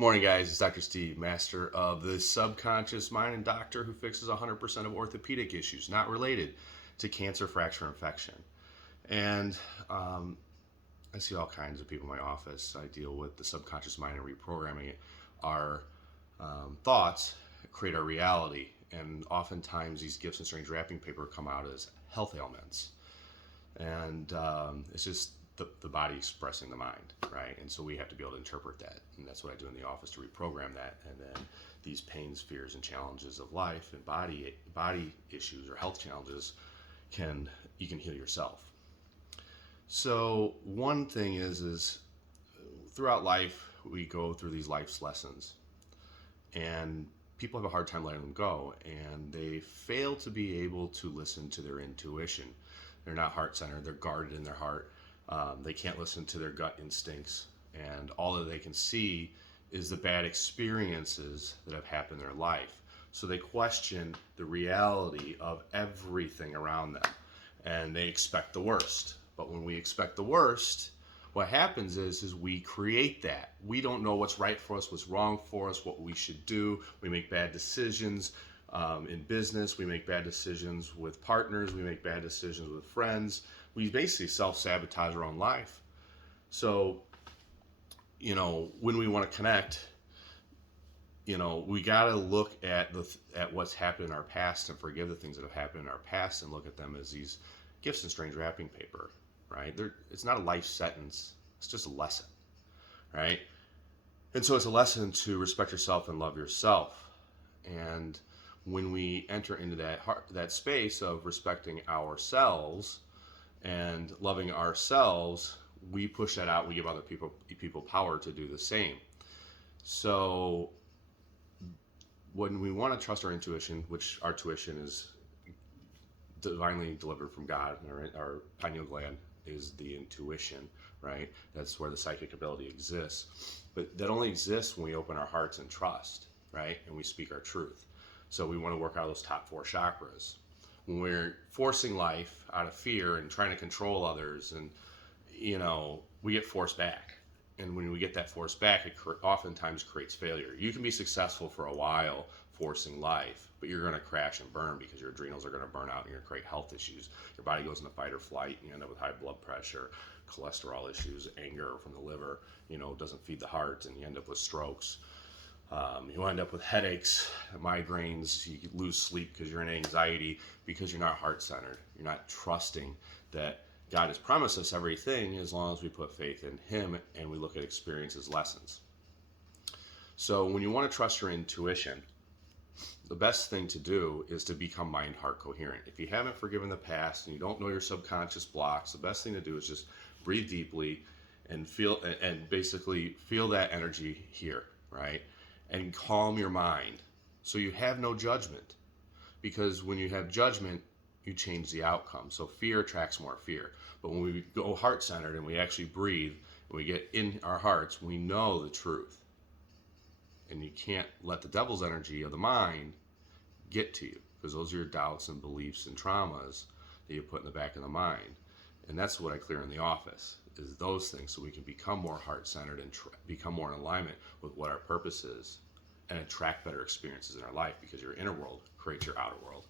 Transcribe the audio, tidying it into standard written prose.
Morning, guys. It's Dr. Steve, master of the subconscious mind and doctor who fixes 100% of orthopedic issues not related to cancer, fracture, infection. And I see all kinds of people in my office. I deal with the subconscious mind and reprogramming it. Our thoughts create our reality, and oftentimes these gifts and strange wrapping paper come out as health ailments. And it's just the body expressing the mind, right? And so we have to be able to interpret that. And that's what I do in the office to reprogram that. And then these pains, fears, and challenges of life and body issues or health challenges you can heal yourself. So one thing is throughout life, we go through these life's lessons. And people have a hard time letting them go. And they fail to be able to listen to their intuition. They're not heart-centered. They're guarded in their heart. They can't listen to their gut instincts, and all that they can see is the bad experiences that have happened in their life. So they question the reality of everything around them, and they expect the worst. But when we expect the worst, what happens is we create that. We don't know what's right for us, what's wrong for us, what we should do. We make bad decisions. In business, we make bad decisions with partners, we make bad decisions with friends. We basically self-sabotage our own life. So, when we want to connect, we got to look at what's happened in our past and forgive the things that have happened in our past and look at them as these gifts in strange wrapping paper, right? It's not a life sentence, it's just a lesson, right? And so it's a lesson to respect yourself and love yourself. And when we enter into that space of respecting ourselves and loving ourselves, we push that out. We give other people power to do the same. So when we want to trust our intuition, which our tuition is divinely delivered from God, our pineal gland is the intuition, right? That's where the psychic ability exists. But that only exists when we open our hearts and trust, right? And we speak our truth. So we want to work out those top 4 chakras. When we're forcing life out of fear and trying to control others, and we get forced back. And when we get that force back, it oftentimes creates failure. You can be successful for a while forcing life, but you're going to crash and burn because your adrenals are going to burn out and you're going to create health issues. Your body goes into fight or flight, and you end up with high blood pressure, cholesterol issues, anger from the liver, doesn't feed the heart, and you end up with strokes. You end up with headaches, migraines, you lose sleep because you're in anxiety, because you're not heart-centered. You're not trusting that God has promised us everything as long as we put faith in Him and we look at experience as lessons. So when you want to trust your intuition, the best thing to do is to become mind-heart coherent. If you haven't forgiven the past and you don't know your subconscious blocks, the best thing to do is just breathe deeply and basically feel that energy here, right? And calm your mind so you have no judgment. Because when you have judgment, you change the outcome. So fear attracts more fear. But when we go heart-centered and we actually breathe and we get in our hearts, we know the truth. And you can't let the devil's energy of the mind get to you, because those are your doubts and beliefs and traumas that you put in the back of the mind. And that's what I clear in the office, is those things, so we can become more heart-centered and become more in alignment with what our purpose is and attract better experiences in our life, because your inner world creates your outer world.